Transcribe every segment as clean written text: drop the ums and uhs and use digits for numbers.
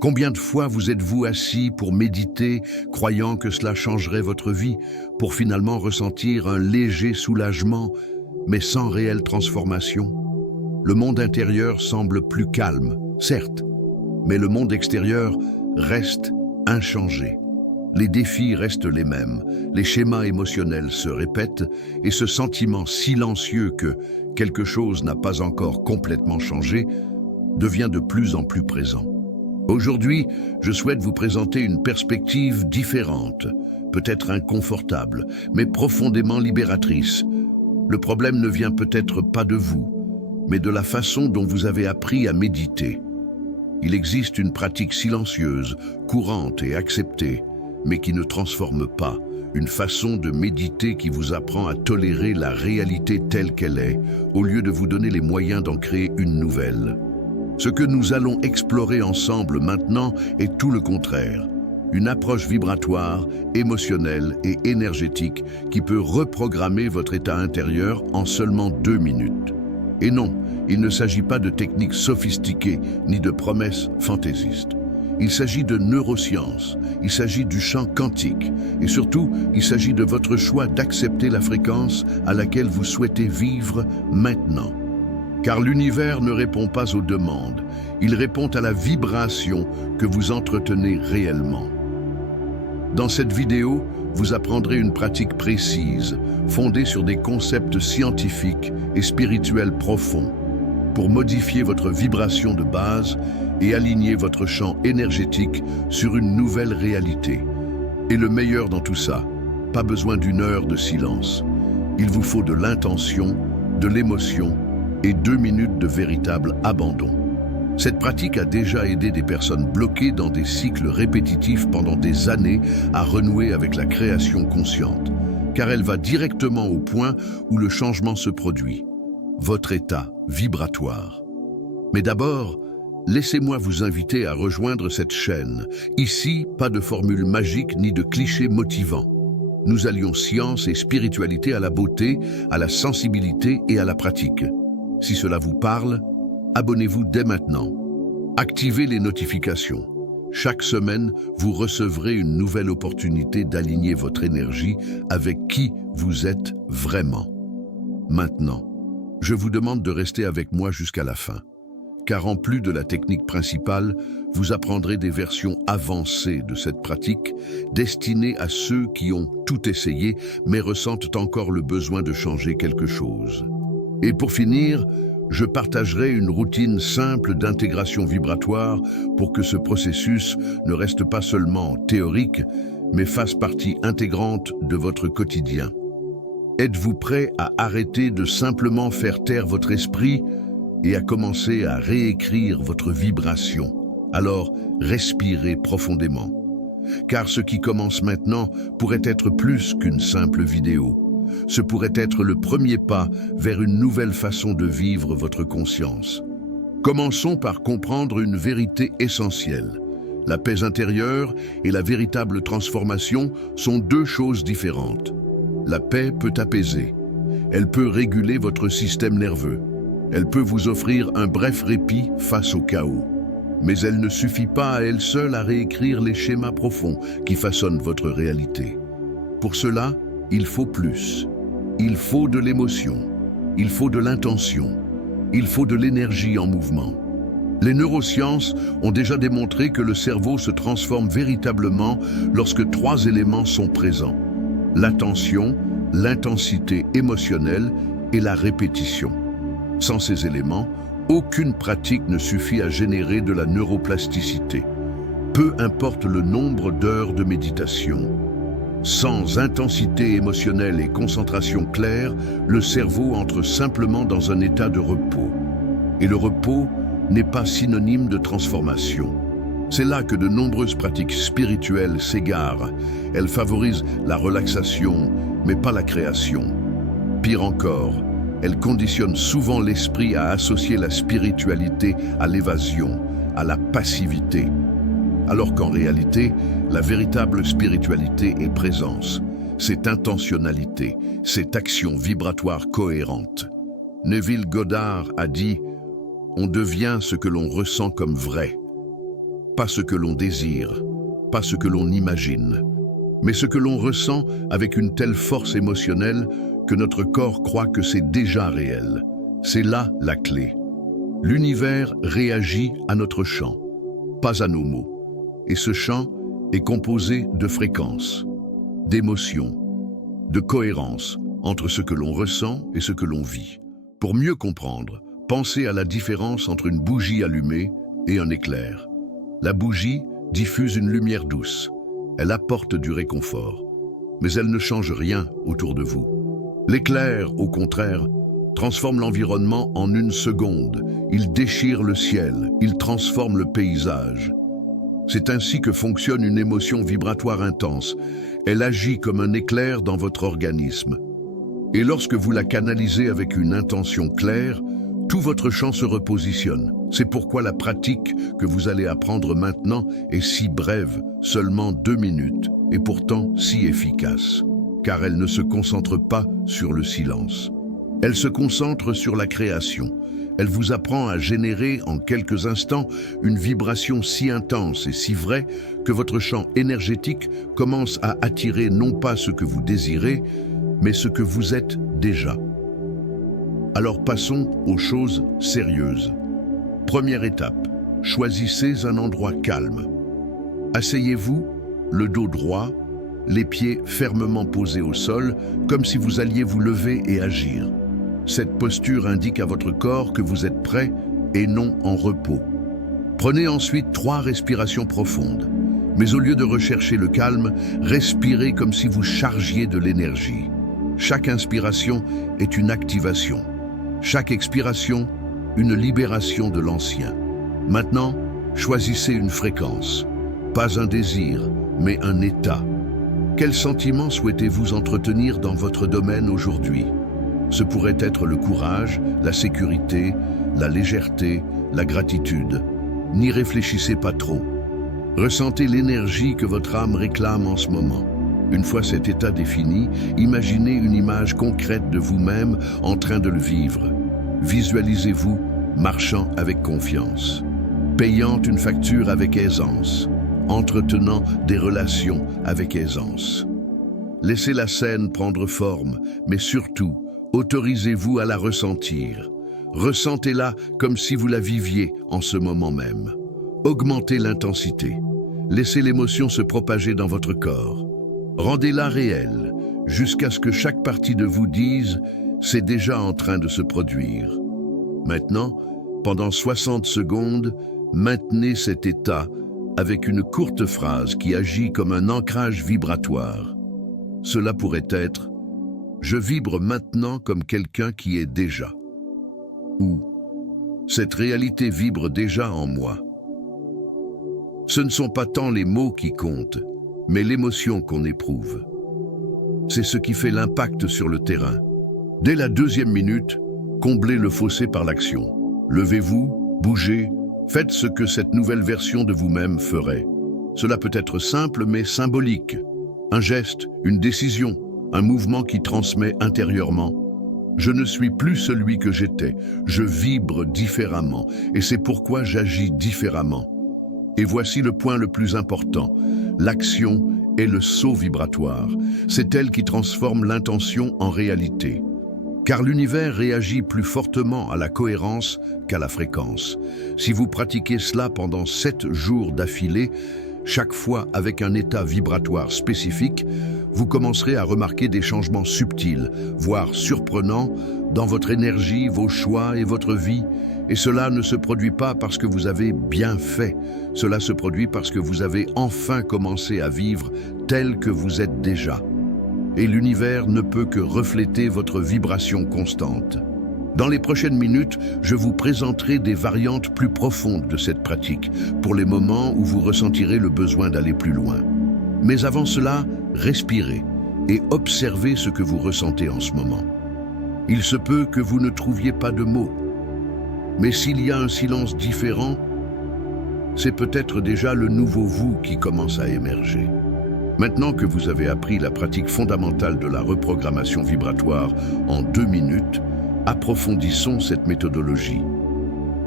Combien de fois vous êtes-vous assis pour méditer, croyant que cela changerait votre vie, pour finalement ressentir un léger soulagement, mais sans réelle transformation? Le monde intérieur semble plus calme, certes, mais le monde extérieur reste inchangé. Les défis restent les mêmes, les schémas émotionnels se répètent et ce sentiment silencieux que quelque chose n'a pas encore complètement changé devient de plus en plus présent. Aujourd'hui, je souhaite vous présenter une perspective différente, peut-être inconfortable, mais profondément libératrice. Le problème ne vient peut-être pas de vous, mais de la façon dont vous avez appris à méditer. Il existe une pratique silencieuse, courante et acceptée, mais qui ne transforme pas, une façon de méditer qui vous apprend à tolérer la réalité telle qu'elle est, au lieu de vous donner les moyens d'en créer une nouvelle. Ce que nous allons explorer ensemble maintenant est tout le contraire. Une approche vibratoire, émotionnelle et énergétique qui peut reprogrammer votre état intérieur en seulement 2 minutes. Et non, il ne s'agit pas de techniques sophistiquées ni de promesses fantaisistes. Il s'agit de neurosciences, il s'agit du champ quantique et surtout, il s'agit de votre choix d'accepter la fréquence à laquelle vous souhaitez vivre maintenant. Car l'univers ne répond pas aux demandes, il répond à la vibration que vous entretenez réellement. Dans cette vidéo, vous apprendrez une pratique précise, fondée sur des concepts scientifiques et spirituels profonds, pour modifier votre vibration de base et aligner votre champ énergétique sur une nouvelle réalité. Et le meilleur dans tout ça, pas besoin d'1 heure de silence. Il vous faut de l'intention, de l'émotion et 2 minutes de véritable abandon. Cette pratique a déjà aidé des personnes bloquées dans des cycles répétitifs pendant des années à renouer avec la création consciente, car elle va directement au point où le changement se produit, votre état vibratoire. Mais d'abord, laissez-moi vous inviter à rejoindre cette chaîne. Ici, pas de formule magique ni de clichés motivants. Nous allions science et spiritualité à la beauté, à la sensibilité et à la pratique. Si cela vous parle, abonnez-vous dès maintenant. Activez les notifications. Chaque semaine, vous recevrez une nouvelle opportunité d'aligner votre énergie avec qui vous êtes vraiment. Maintenant, je vous demande de rester avec moi jusqu'à la fin, car en plus de la technique principale, vous apprendrez des versions avancées de cette pratique, destinées à ceux qui ont tout essayé, mais ressentent encore le besoin de changer quelque chose. Et pour finir, je partagerai une routine simple d'intégration vibratoire pour que ce processus ne reste pas seulement théorique, mais fasse partie intégrante de votre quotidien. Êtes-vous prêt à arrêter de simplement faire taire votre esprit et à commencer à réécrire votre vibration? Alors, respirez profondément. Car ce qui commence maintenant pourrait être plus qu'une simple vidéo. Ce pourrait être le premier pas vers une nouvelle façon de vivre votre conscience. Commençons par comprendre une vérité essentielle. La paix intérieure et la véritable transformation sont 2 choses différentes. La paix peut apaiser. Elle peut réguler votre système nerveux. Elle peut vous offrir un bref répit face au chaos. Mais elle ne suffit pas à elle seule à réécrire les schémas profonds qui façonnent votre réalité. Pour cela, il faut plus. Il faut de l'émotion. Il faut de l'intention. Il faut de l'énergie en mouvement. Les neurosciences ont déjà démontré que le cerveau se transforme véritablement lorsque 3 éléments sont présents: l'attention, l'intensité émotionnelle et la répétition. Sans ces éléments, aucune pratique ne suffit à générer de la neuroplasticité. Peu importe le nombre d'heures de méditation. Sans intensité émotionnelle et concentration claire, le cerveau entre simplement dans un état de repos. Et le repos n'est pas synonyme de transformation. C'est là que de nombreuses pratiques spirituelles s'égarent. Elles favorisent la relaxation, mais pas la création. Pire encore, elles conditionnent souvent l'esprit à associer la spiritualité à l'évasion, à la passivité. Alors qu'en réalité, la véritable spiritualité est présence, c'est intentionnalité, c'est action vibratoire cohérente. Neville Goddard a dit « On devient ce que l'on ressent comme vrai ». pas ce que l'on désire, pas ce que l'on imagine, mais ce que l'on ressent avec une telle force émotionnelle que notre corps croit que c'est déjà réel. C'est là la clé. L'univers réagit à notre chant, pas à nos mots. Et ce chant est composé de fréquences, d'émotions, de cohérence entre ce que l'on ressent et ce que l'on vit. Pour mieux comprendre, pensez à la différence entre une bougie allumée et un éclair. La bougie diffuse une lumière douce. Elle apporte du réconfort, mais elle ne change rien autour de vous. L'éclair, au contraire, transforme l'environnement en une seconde. Il déchire le ciel, il transforme le paysage. C'est ainsi que fonctionne une émotion vibratoire intense. Elle agit comme un éclair dans votre organisme. Et lorsque vous la canalisez avec une intention claire, tout votre champ se repositionne. C'est pourquoi la pratique que vous allez apprendre maintenant est si brève, seulement 2 minutes, et pourtant si efficace. Car elle ne se concentre pas sur le silence. Elle se concentre sur la création. Elle vous apprend à générer en quelques instants une vibration si intense et si vraie que votre champ énergétique commence à attirer non pas ce que vous désirez, mais ce que vous êtes déjà. Alors passons aux choses sérieuses. Première étape, choisissez un endroit calme. Asseyez-vous, le dos droit, les pieds fermement posés au sol, comme si vous alliez vous lever et agir. Cette posture indique à votre corps que vous êtes prêt et non en repos. Prenez ensuite 3 respirations profondes. Mais au lieu de rechercher le calme, respirez comme si vous chargiez de l'énergie. Chaque inspiration est une activation. Chaque expiration, une libération de l'ancien. Maintenant, choisissez une fréquence. Pas un désir, mais un état. Quel sentiment souhaitez-vous entretenir dans votre domaine aujourd'hui ? Ce pourrait être le courage, la sécurité, la légèreté, la gratitude. N'y réfléchissez pas trop. Ressentez l'énergie que votre âme réclame en ce moment. Une fois cet état défini, imaginez une image concrète de vous-même en train de le vivre. Visualisez-vous marchant avec confiance, payant une facture avec aisance, entretenant des relations avec aisance. Laissez la scène prendre forme, mais surtout, autorisez-vous à la ressentir. Ressentez-la comme si vous la viviez en ce moment même. Augmentez l'intensité. Laissez l'émotion se propager dans votre corps. Rendez-la réelle, jusqu'à ce que chaque partie de vous dise « c'est déjà en train de se produire ». Maintenant, pendant 60 secondes, maintenez cet état avec une courte phrase qui agit comme un ancrage vibratoire. Cela pourrait être « je vibre maintenant comme quelqu'un qui est déjà » ou « cette réalité vibre déjà en moi ». Ce ne sont pas tant les mots qui comptent, mais l'émotion qu'on éprouve. C'est ce qui fait l'impact sur le terrain. Dès la 2e minute, comblez le fossé par l'action. Levez-vous, bougez, faites ce que cette nouvelle version de vous-même ferait. Cela peut être simple mais symbolique. Un geste, une décision, un mouvement qui transmet intérieurement. Je ne suis plus celui que j'étais, je vibre différemment et c'est pourquoi j'agis différemment. Et voici le point le plus important. L'action est le saut vibratoire. C'est elle qui transforme l'intention en réalité. Car l'univers réagit plus fortement à la cohérence qu'à la fréquence. Si vous pratiquez cela pendant 7 jours d'affilée, chaque fois avec un état vibratoire spécifique, vous commencerez à remarquer des changements subtils, voire surprenants, dans votre énergie, vos choix et votre vie. Et cela ne se produit pas parce que vous avez bien fait. Cela se produit parce que vous avez enfin commencé à vivre tel que vous êtes déjà. Et l'univers ne peut que refléter votre vibration constante. Dans les prochaines minutes, je vous présenterai des variantes plus profondes de cette pratique, pour les moments où vous ressentirez le besoin d'aller plus loin. Mais avant cela, respirez et observez ce que vous ressentez en ce moment. Il se peut que vous ne trouviez pas de mots. Mais s'il y a un silence différent, c'est peut-être déjà le nouveau vous qui commence à émerger. Maintenant que vous avez appris la pratique fondamentale de la reprogrammation vibratoire en 2 minutes, approfondissons cette méthodologie.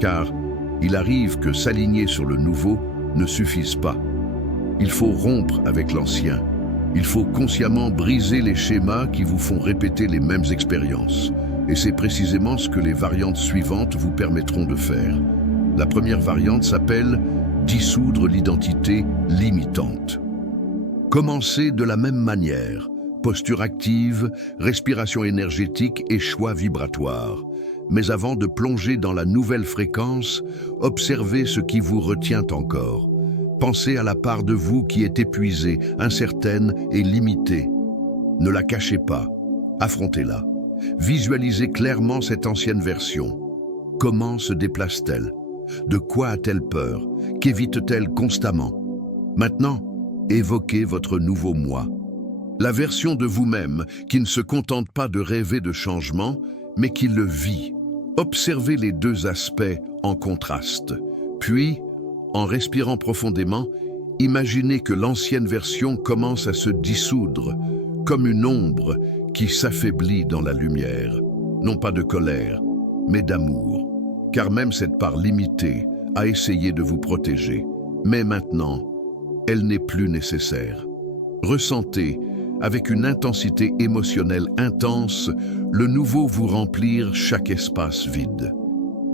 Car il arrive que s'aligner sur le nouveau ne suffisent pas. Il faut rompre avec l'ancien. Il faut consciemment briser les schémas qui vous font répéter les mêmes expériences. Et c'est précisément ce que les variantes suivantes vous permettront de faire. La première variante s'appelle « dissoudre l'identité limitante ». Commencez de la même manière, posture active, respiration énergétique et choix vibratoire. Mais avant de plonger dans la nouvelle fréquence, observez ce qui vous retient encore. Pensez à la part de vous qui est épuisée, incertaine et limitée. Ne la cachez pas, affrontez-la. Visualisez clairement cette ancienne version. Comment se déplace-t-elle? De quoi a-t-elle peur? Qu'évite-t-elle constamment? Maintenant, évoquez votre nouveau moi. La version de vous-même qui ne se contente pas de rêver de changement, mais qui le vit. Observez les deux aspects en contraste. Puis, en respirant profondément, imaginez que l'ancienne version commence à se dissoudre, comme une ombre qui s'affaiblit dans la lumière. Non pas de colère, mais d'amour. Car même cette part limitée a essayé de vous protéger. Mais maintenant, elle n'est plus nécessaire. Ressentez, avec une intensité émotionnelle intense, le nouveau vous remplir chaque espace vide.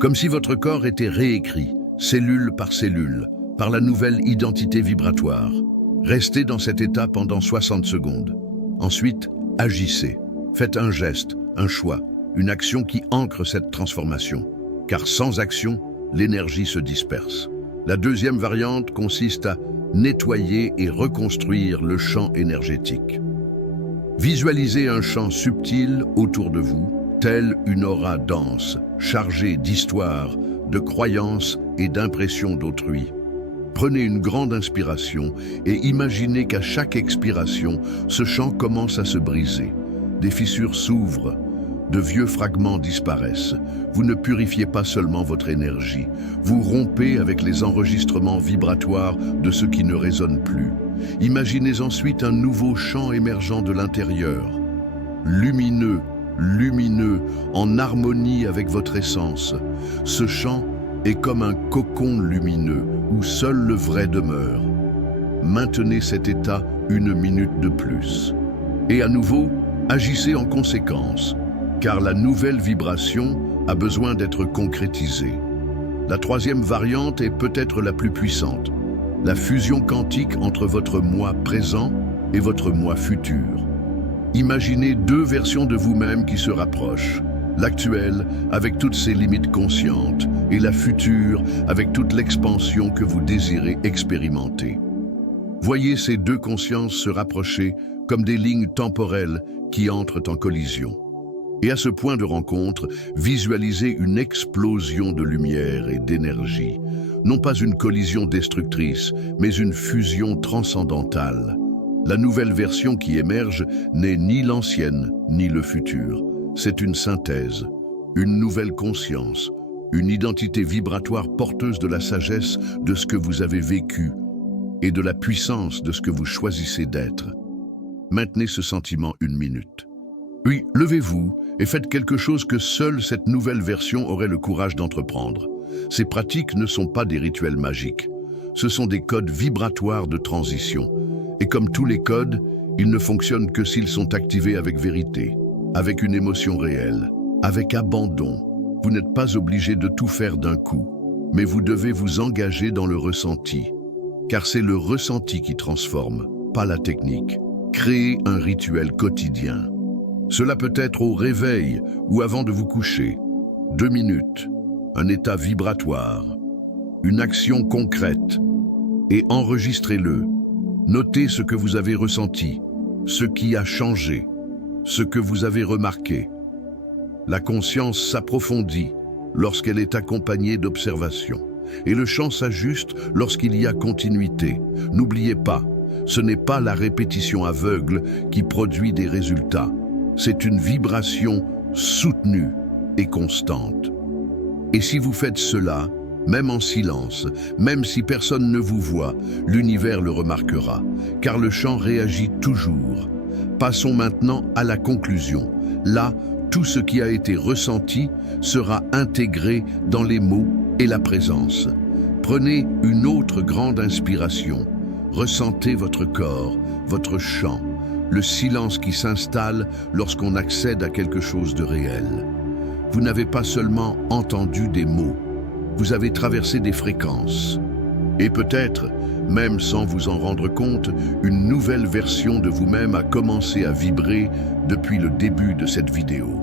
Comme si votre corps était réécrit, cellule par cellule, par la nouvelle identité vibratoire. Restez dans cet état pendant 60 secondes. Ensuite, agissez. Faites un geste, un choix, une action qui ancre cette transformation. Car sans action, l'énergie se disperse. La deuxième variante consiste à nettoyer et reconstruire le champ énergétique. Visualisez un champ subtil autour de vous, tel une aura dense, chargée d'histoire, de croyances et d'impressions d'autrui. Prenez une grande inspiration et imaginez qu'à chaque expiration, ce champ commence à se briser. Des fissures s'ouvrent, de vieux fragments disparaissent. Vous ne purifiez pas seulement votre énergie, vous rompez avec les enregistrements vibratoires de ce qui ne résonne plus. Imaginez ensuite un nouveau champ émergeant de l'intérieur, lumineux, lumineux, en harmonie avec votre essence. Ce champ est comme un cocon lumineux où seul le vrai demeure. Maintenez cet état 1 minute de plus. Et à nouveau, agissez en conséquence, car la nouvelle vibration a besoin d'être concrétisée. La troisième variante est peut-être la plus puissante, la fusion quantique entre votre moi présent et votre moi futur. Imaginez deux versions de vous-même qui se rapprochent, l'actuelle avec toutes ses limites conscientes et la future avec toute l'expansion que vous désirez expérimenter. Voyez ces deux consciences se rapprocher comme des lignes temporelles qui entrent en collision. Et à ce point de rencontre, visualisez une explosion de lumière et d'énergie. Non pas une collision destructrice, mais une fusion transcendantale. La nouvelle version qui émerge n'est ni l'ancienne, ni le futur. C'est une synthèse, une nouvelle conscience, une identité vibratoire porteuse de la sagesse de ce que vous avez vécu et de la puissance de ce que vous choisissez d'être. Maintenez ce sentiment 1 minute. Puis, levez-vous et faites quelque chose que seule cette nouvelle version aurait le courage d'entreprendre. Ces pratiques ne sont pas des rituels magiques. Ce sont des codes vibratoires de transition. Et comme tous les codes, ils ne fonctionnent que s'ils sont activés avec vérité, avec une émotion réelle, avec abandon. Vous n'êtes pas obligé de tout faire d'un coup, mais vous devez vous engager dans le ressenti. Car c'est le ressenti qui transforme, pas la technique. Créez un rituel quotidien. Cela peut être au réveil ou avant de vous coucher. 2 minutes, un état vibratoire, une action concrète, et enregistrez-le. Notez ce que vous avez ressenti, ce qui a changé, ce que vous avez remarqué. La conscience s'approfondit lorsqu'elle est accompagnée d'observation, et le champ s'ajuste lorsqu'il y a continuité. N'oubliez pas, ce n'est pas la répétition aveugle qui produit des résultats. C'est une vibration soutenue et constante. Et si vous faites cela, même en silence, même si personne ne vous voit, l'univers le remarquera, car le champ réagit toujours. Passons maintenant à la conclusion. Là, tout ce qui a été ressenti sera intégré dans les mots et la présence. Prenez une autre grande inspiration. Ressentez votre corps, votre chant, le silence qui s'installe lorsqu'on accède à quelque chose de réel. Vous n'avez pas seulement entendu des mots, vous avez traversé des fréquences. Et peut-être, même sans vous en rendre compte, une nouvelle version de vous-même a commencé à vibrer depuis le début de cette vidéo.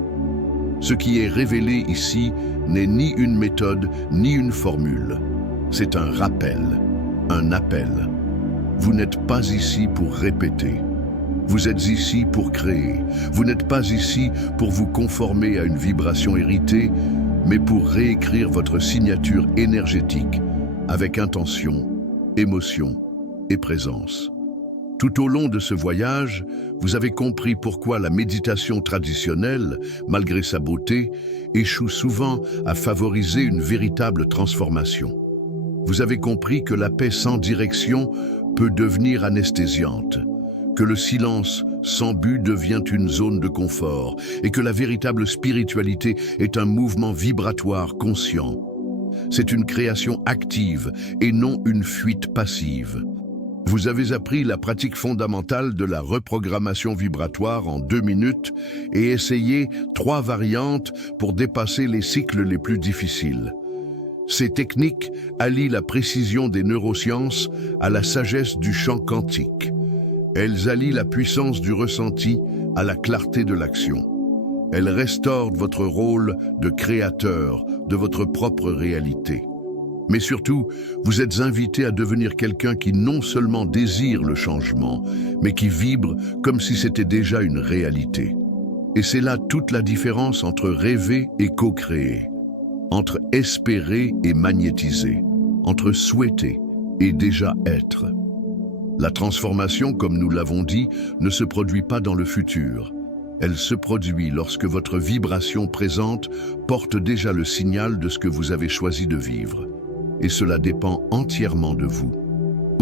Ce qui est révélé ici n'est ni une méthode, ni une formule. C'est un rappel, un appel. Vous n'êtes pas ici pour répéter. Vous êtes ici pour créer. Vous n'êtes pas ici pour vous conformer à une vibration héritée, mais pour réécrire votre signature énergétique avec intention, émotion et présence. Tout au long de ce voyage, vous avez compris pourquoi la méditation traditionnelle, malgré sa beauté, échoue souvent à favoriser une véritable transformation. Vous avez compris que la paix sans direction peut devenir anesthésiante, que le silence sans but devient une zone de confort et que la véritable spiritualité est un mouvement vibratoire conscient. C'est une création active et non une fuite passive. Vous avez appris la pratique fondamentale de la reprogrammation vibratoire en 2 minutes et essayé 3 variantes pour dépasser les cycles les plus difficiles. Ces techniques allient la précision des neurosciences à la sagesse du champ quantique. Elles allient la puissance du ressenti à la clarté de l'action. Elles restaurent votre rôle de créateur de votre propre réalité. Mais surtout, vous êtes invité à devenir quelqu'un qui non seulement désire le changement, mais qui vibre comme si c'était déjà une réalité. Et c'est là toute la différence entre rêver et co-créer, entre espérer et magnétiser, entre souhaiter et déjà être. La transformation, comme nous l'avons dit, ne se produit pas dans le futur. Elle se produit lorsque votre vibration présente porte déjà le signal de ce que vous avez choisi de vivre. Et cela dépend entièrement de vous.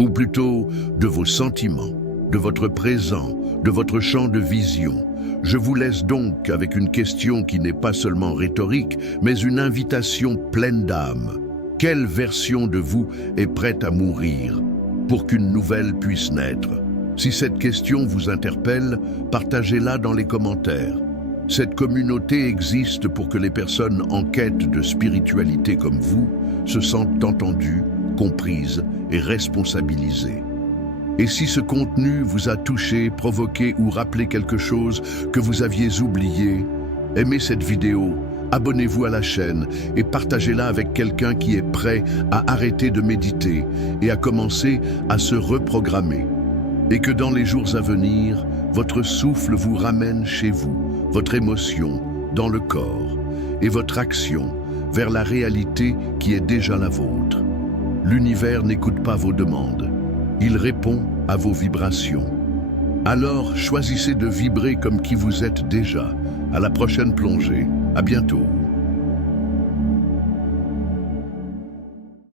Ou plutôt, de vos sentiments, de votre présent, de votre champ de vision. Je vous laisse donc avec une question qui n'est pas seulement rhétorique, mais une invitation pleine d'âme. Quelle version de vous est prête à mourir pour qu'une nouvelle puisse naître? Si cette question vous interpelle, partagez-la dans les commentaires. Cette communauté existe pour que les personnes en quête de spiritualité comme vous se sentent entendues, comprises et responsabilisées. Et si ce contenu vous a touché, provoqué ou rappelé quelque chose que vous aviez oublié, aimez cette vidéo, abonnez-vous à la chaîne et partagez-la avec quelqu'un qui est prêt à arrêter de méditer et à commencer à se reprogrammer. Et que dans les jours à venir, votre souffle vous ramène chez vous, votre émotion dans le corps et votre action vers la réalité qui est déjà la vôtre. L'univers n'écoute pas vos demandes, il répond à vos vibrations. Alors choisissez de vibrer comme qui vous êtes déjà. À la prochaine plongée, à bientôt.